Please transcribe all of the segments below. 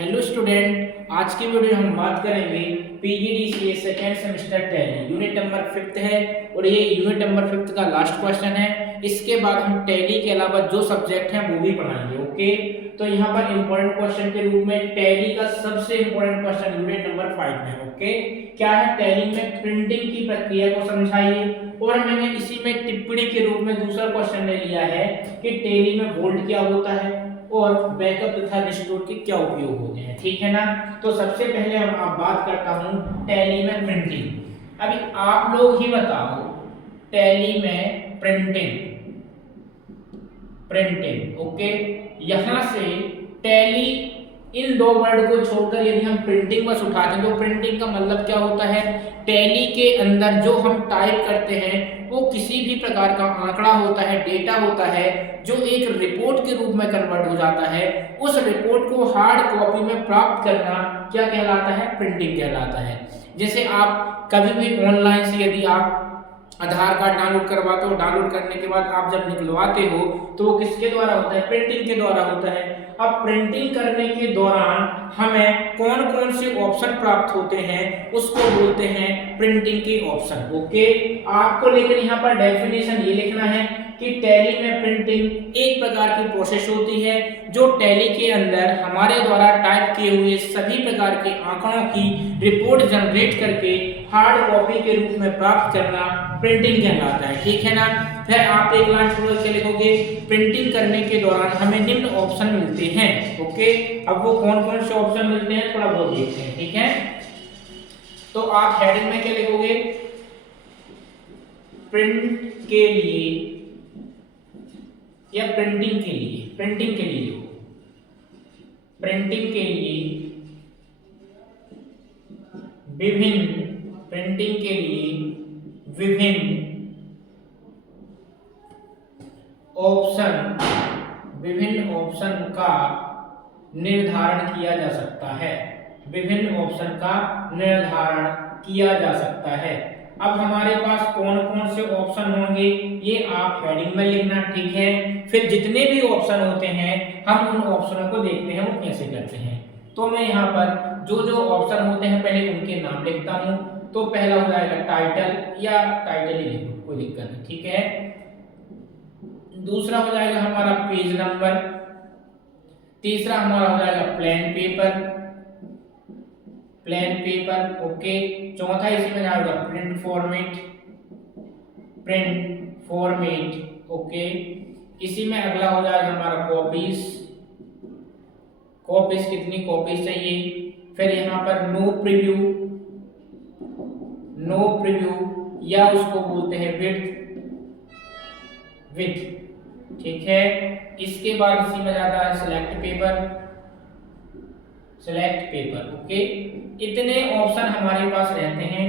Hello student, आज की video में हम बात करेंगे PGDCA second semester tally unit number 5 है और ये यूनिट नंबर 5 का लास्ट क्वेश्चन है। इसके बाद हम टैली के अलावा जो सब्जेक्ट हैं वो भी पढ़ाएंगे। ओके, तो यहाँ पर इंपॉर्टेंट क्वेश्चन के रूप में टैली का सबसे इंपॉर्टेंट क्वेश्चन यूनिट नंबर 5 है। ओके, क्या है? टैली में प्रिंटिंग की प्रक्रिया को समझाइए। और मैंने इसी में टिप्पणी के रूप में दूसरा क्वेश्चन ले लिया है कि टैली में वोल्ट क्या होता है और बैकअप तथा रिस्टोर के क्या उपयोग होते हैं। ठीक है ना? तो सबसे पहले हम आप बात करता हूं टैली में प्रिंटिंग। अभी आप लोग ही बताओ, टैली में प्रिंटिंग ओके, यहां से टैली इन दो वर्ड को छोड़कर यदि हम प्रिंटिंग बस उठाते हैं तो प्रिंटिंग का मतलब क्या होता है? टैली के अंदर जो हम टाइप करते हैं वो किसी भी प्रकार का आंकड़ा होता है, डेटा होता है, जो एक रिपोर्ट के रूप में कन्वर्ट हो जाता है। उस रिपोर्ट को हार्ड कॉपी में प्राप्त करना क्या कहलाता है? प्रिंटिंग कहलाता है। जैसे आप कभी भी ऑनलाइन से यदि आप आधार कार्ड डाउनलोड करवाते हो, डाउनलोड करने के बाद आप जब निकलवाते हो तो वो किसके द्वारा होता है? प्रिंटिंग के द्वारा होता है। अब प्रिंटिंग करने के दौरान हमें कौन कौन से ऑप्शन प्राप्त होते हैं उसको बोलते हैं प्रिंटिंग के ऑप्शन। ओके, आपको लेकिन यहाँ पर डेफिनेशन ये लिखना है कि टैली में प्रिंटिंग एक प्रकार की प्रोसेस होती है जो टैली के अंदर हमारे द्वारा टाइप किए हुए सभी प्रकार के आंकड़ों की रिपोर्ट जनरेट करके हार्ड कॉपी के रूप में प्राप्त करना प्रिंटिंग कहलाता है। ठीक है ना? फिर आप एक लाइन छोड़ के लिखोगे प्रिंटिंग करने के दौरान हमें निम्न ऑप्शन मिलते हैं। ओके, अब वो कौन कौन से ऑप्शन मिलते हैं थोड़ा बहुत देखते हैं। ठीक है, तो आप हेडिंग में क्या लिखोगे? प्रिंट के लिए या प्रिंटिंग के लिए, प्रिंटिंग के लिए लिखो। प्रिंटिंग के लिए विभिन्न, प्रिंटिंग के लिए विभिन्न ऑप्शन, विभिन्न ऑप्शन का निर्धारण किया जा सकता है। विभिन्न ऑप्शन का निर्धारण किया जा सकता है। अब हमारे पास कौन कौन से ऑप्शन होंगे ये आप हेडिंग में लिखना। ठीक है, फिर जितने भी ऑप्शन होते हैं हम उन ऑप्शनों को देखते हैं वो कैसे करते हैं। तो मैं यहाँ पर जो जो ऑप्शन होते हैं पहले उनके नाम लिखता हूँ। तो पहला हो जाएगा टाइटल, या टाइटल ही लिखो, कोई दिक्कत नहीं। ठीक है, दूसरा हो जाएगा हमारा पेज नंबर, तीसरा हमारा हो जाएगा plain paper, plain paper. Okay, चौथा इसी में जाएगा print format, print format. Okay, इसी में अगला हो जाएगा हमारा कॉपीज, कॉपीज कितनी कॉपीज चाहिए। फिर यहाँ पर नो प्रीव्यू, नो प्रीव्यू या उसको बोलते हैं विथ। ठीक है, इसके बाद इसी में जाता है select paper, select paper. Okay, इतने ऑप्शन हमारे पास रहते हैं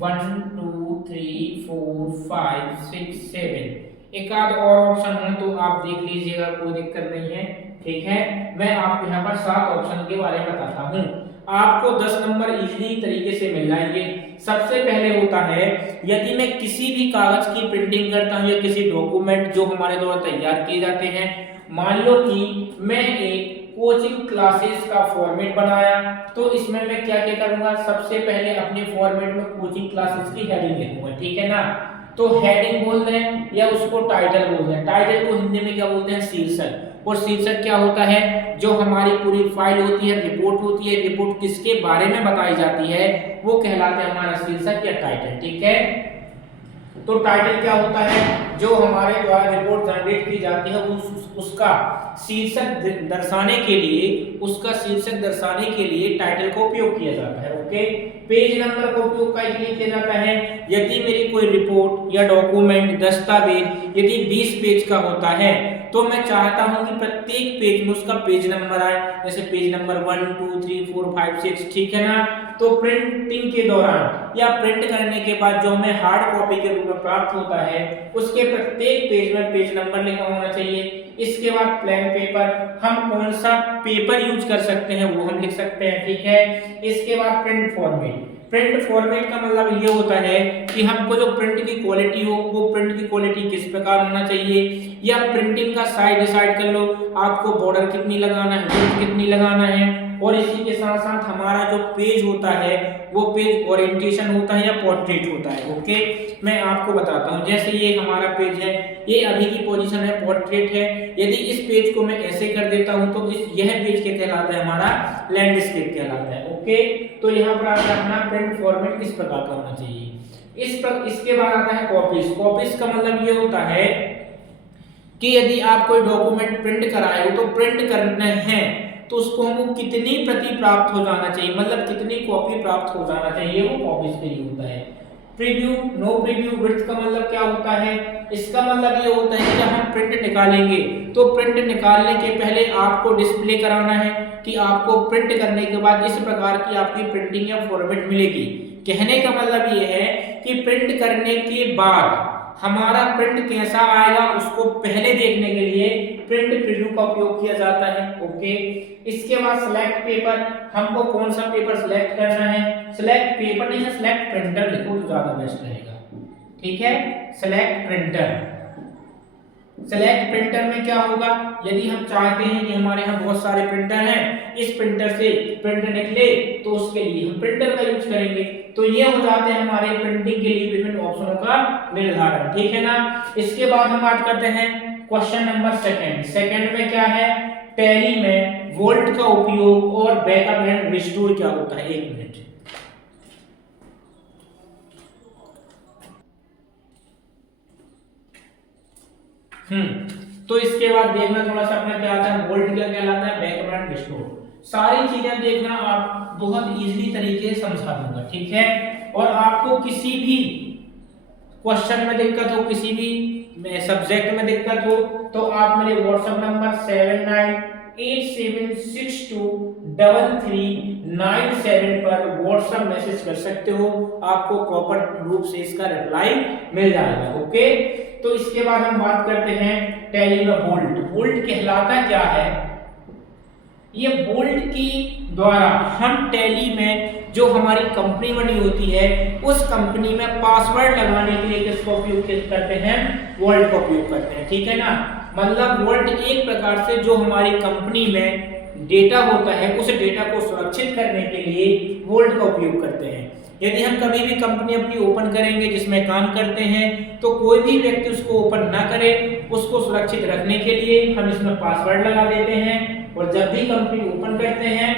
1 2 3 4 5 6 7। एक आध और ऑप्शन हो तो आप देख लीजिएगा, कोई दिक्कत नहीं है। ठीक है, मैं आपको यहाँ पर 7 ऑप्शन के बारे में बताता हूँ। आपको 10 नंबर इजी तरीके से मिल जाएंगे। सबसे पहले होता है यदि मैं किसी भी कागज की प्रिंटिंग करता हूँ या किसी डॉक्यूमेंट जो हमारे द्वारा तैयार किए जाते हैं, मान लो कि मैं एक कोचिंग क्लासेस का फॉर्मेट बनाया, तो इसमें मैं क्या क्या करूंगा? सबसे पहले अपने फॉर्मेट में कोचिंग क्लासेस की हेडिंग लिखूंगा। ठीक है ना? तो हेडिंग बोल दें या उसको टाइटल बोल दें। टाइटल को हिंदी में क्या बोलते हैं? शीर्षक। और शीर्षक क्या होता है? जो हमारी पूरी फाइल होती है, रिपोर्ट होती है, रिपोर्ट किसके बारे में बताई जाती है वो कहलाता है हमारा शीर्षक या टाइटल। ठीक है, तो टाइटल क्या होता है? जो हमारे द्वारा रिपोर्ट जनरेट की जाती है उसका शीर्षक दर्शाने के लिए, उसका शीर्षक दर्शाने के लिए टाइटल का उपयोग किया जाता है। ओके, पेज नंबर का उपयोग का इसलिए किया जाता है यदि मेरी कोई रिपोर्ट या डॉक्यूमेंट, दस्तावेज यदि 20 पेज का होता है तो मैं चाहता हूं कि प्रत्येक पेज में उसका पेज नंबर आए। जैसे पेज नंबर 1 2 3 4 5 6। ठीक है ना? तो प्रिंटिंग के दौरान या प्रिंट करने के बाद जो हमें हार्ड कॉपी के रूप में प्राप्त होता है उसके प्रत्येक पेज में पेज नंबर लिखा होना चाहिए। इसके बाद प्लेन पेपर, हम कौन सा पेपर यूज कर सकते हैं वो हम लिख सकते हैं। ठीक है, इसके बाद प्रिंट फॉर्मेट। प्रिंट फॉर्मेट का मतलब ये होता है कि हमको जो प्रिंट की क्वालिटी हो वो प्रिंट की क्वालिटी किस प्रकार होना चाहिए, या प्रिंटिंग का साइज डिसाइड कर लो, आपको बॉर्डर कितनी लगाना है, विड्थ कितनी लगाना है, और इसी के साथ साथ हमारा जो पेज होता है वो पेज ओरिएंटेशन होता है या पोर्ट्रेट होता है। ओके, मैं आपको बताता हूँ। जैसे ये हमारा पेज है, ये अभी की पोजीशन है पोर्ट्रेट है। यदि इस पेज को मैं ऐसे कर देता हूँ तो यह पेज क्या कहलाता है, हमारा लैंडस्केप कहलाता है। ओके, तो यहाँ पर आता है अपना प्रिंट फॉर्मेट किस प्रकार का होना चाहिए। इसके बाद आता है कॉपीज। कॉपीज का मतलब ये होता है कि यदि आप कोई डॉक्यूमेंट प्रिंट कराए हो तो प्रिंट करने हैं तो उसको हमको कितनी प्रति प्राप्त हो जाना चाहिए, मतलब कितनी कॉपी प्राप्त हो जाना चाहिए, वो कॉपीज के लिए होता है। प्रीव्यू, नो प्रीव्यू विड्थ का मतलब क्या होता है, इसका मतलब ये होता है कि जब हम प्रिंट निकालेंगे तो प्रिंट निकालने के पहले आपको डिस्प्ले कराना है कि आपको प्रिंट करने के बाद इस प्रकार की आपकी प्रिंटिंग या फॉर्मेट मिलेगी। कहने का मतलब ये है कि प्रिंट करने के बाद हमारा प्रिंट कैसा आएगा उसको पहले देखने के लिए प्रिंट प्रीव्यू का उपयोग किया जाता है। ओके, इसके बाद सिलेक्ट पेपर, हमको कौन सा पेपर सिलेक्ट करना है, सिलेक्ट पेपर नहीं है सिलेक्ट प्रिंटर लिखो तो ज्यादा बेस्ट रहेगा। ठीक है, सिलेक्ट प्रिंटर। सिलेक्ट प्रिंटर में क्या होगा, यदि हम चाहते हैं कि हमारे यहाँ बहुत सारे प्रिंटर हैं, इस प्रिंटर से प्रिंट निकले तो उसके लिए हम प्रिंटर का यूज करेंगे। तो ये हो जाते हैं हमारे प्रिंटिंग के लिए विभिन्न ऑप्शनों का निर्धारण। ठीक है ना। इसके बाद हम बात करते हैं क्वेश्चन नंबर सेकंड। सेकंड में क्या है, टैली में वोल्ट का उपयोग और बैकअप एंड रिस्टोर क्या होता है। 1 मिनट। तो इसके बाद देखना थोड़ा सा अपना क्या आता है, वोल्ट क्या कहलाता है, बैकअप एंड रिस्टोर। सारी चीजें देखना आप बहुत इजीली तरीके से समझा दूंगा। ठीक है, और आपको किसी भी क्वेश्चन में दिक्कत हो, किसी भी सब्जेक्ट में दिक्कत हो तो आप मेरे व्हाट्सएप नंबर 7987623397 पर व्हाट्सएप मैसेज कर सकते हो, आपको प्रॉपर रूप से इसका रिप्लाई मिल जाएगा। ओके, तो इसके बाद हम बात करते हैं टैली में वोल्ट। वोल्ट कहलाता क्या है, ये वोल्ट की द्वारा हम टैली में जो हमारी कंपनी बनी होती है उस कंपनी में पासवर्ड लगाने के लिए किसका उपयोग करते हैं, वोल्ट का उपयोग करते हैं। ठीक है ना, मतलब वोल्ट एक प्रकार से जो हमारी कंपनी में डेटा होता है उस डेटा को सुरक्षित करने के लिए वोल्ट का उपयोग करते हैं। यदि हम कभी भी कंपनी अपनी ओपन करेंगे जिसमें काम करते हैं तो कोई भी व्यक्ति उसको ओपन ना करे, उसको सुरक्षित रखने के लिए हम इसमें पासवर्ड लगा देते हैं। और जब भी कंपनी ओपन करते हैं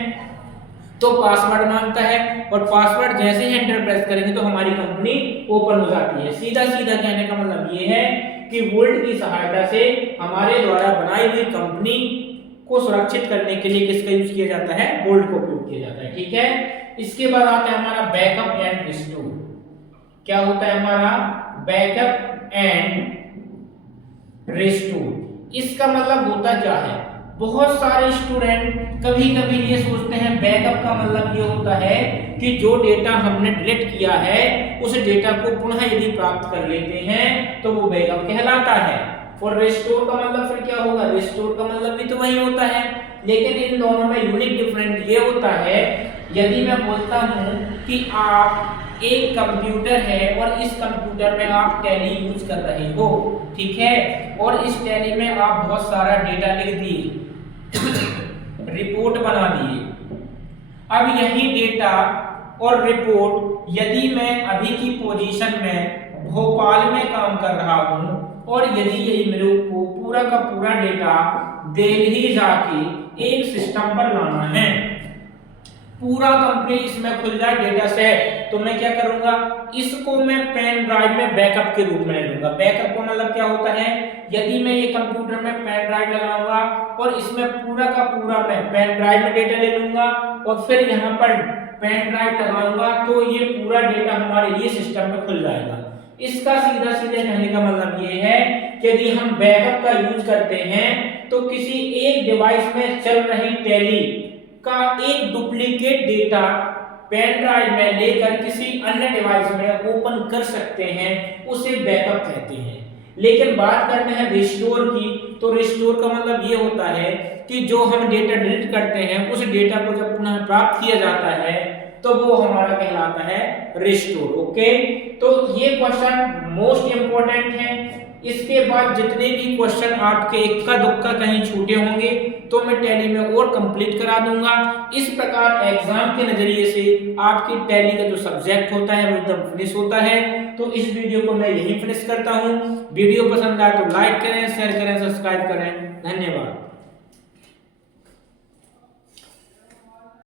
तो पासवर्ड मांगता है और पासवर्ड जैसे ही एंटर प्रेस करेंगे तो हमारी कंपनी ओपन हो जाती है। सीधा सीधा कहने का मतलब ये है कि वोल्ट की सहायता से हमारे द्वारा बनाई हुई कंपनी को सुरक्षित करने के लिए किसका यूज किया जाता है, वोल्ट का उपयोग किया जाता है। ठीक है, इसके बाद आता है हमारा बैकअप एंड रिस्टोर। क्या होता है हमारा बैकअप एंड रिस्टोर, इसका मतलब होता क्या है, बहुत सारे स्टूडेंट कभी कभी ये सोचते हैं बैकअप का मतलब ये होता है कि जो डेटा हमने डिलीट किया है उस डेटा को पुनः यदि प्राप्त कर लेते हैं तो वो बैकअप कहलाता है। और रिस्टोर का मतलब फिर क्या होगा, रिस्टोर का मतलब भी तो वही होता है, लेकिन इन दोनों में यूनिक डिफरेंट ये होता है, यदि मैं बोलता हूं कि आप एक कंप्यूटर है और इस कंप्यूटर में आप टैली यूज कर रहे हो, ठीक है, और इस टैली में आप बहुत सारा डेटा लिख दिए, रिपोर्ट बना दिए। अब यही डेटा और रिपोर्ट यदि मैं अभी की पोजीशन में भोपाल में काम कर रहा हूं और यदि यही मेरे को पूरा का पूरा डेटा दिल्ली जाके एक सिस्टम पर लाना है, पूरा कंप्लीट इसमें खुल जाए डेटा सेट, तो मैं क्या करूंगा, इसको मैं पेन ड्राइव में बैकअप के रूप में ले लूंगा। बैकअप का मतलब क्या होता है, यदि मैं ये कंप्यूटर में पेन ड्राइव लगाऊंगा और इसमें पूरा का पूरा मैं पेन ड्राइव में डेटा ले लूंगा और फिर यहाँ पर पेन ड्राइव लगाऊंगा तो ये पूरा डेटा हमारे ये सिस्टम में खुल जाएगा। इसका सीधा सीधा कहने का मतलब ये है कि यदि हम बैकअप का यूज करते हैं तो किसी एक डिवाइस में चल रही टैली का एक डुप्लीकेट डेटा पेन ड्राइव में लेकर किसी अन्य डिवाइस में ओपन कर सकते हैं, उसे बैकअप कहते हैं। लेकिन बात करते हैं रिस्टोर की, तो रिस्टोर का मतलब ये होता है कि जो हम डेटा डिलीट करते हैं उस डेटा को जब पुनः प्राप्त किया जाता है तो वो हमारा कहलाता है रिस्टोर। ओके, तो ये क्वेश्चन मोस्ट इंपोर्टेंट है इसके बाद जितने भी क्वेश्चन आपके इक्का दुक्का कहीं छूटे होंगे तो मैं टैली में और कंप्लीट करा दूंगा। इस प्रकार एग्जाम के नजरिए से आपकी टैली का जो सब्जेक्ट होता है वो एकदम फिनिश होता है। तो इस वीडियो को मैं यहीं फिनिश करता हूँ। वीडियो पसंद आए तो लाइक करें, शेयर करें, सब्सक्राइब करें। धन्यवाद।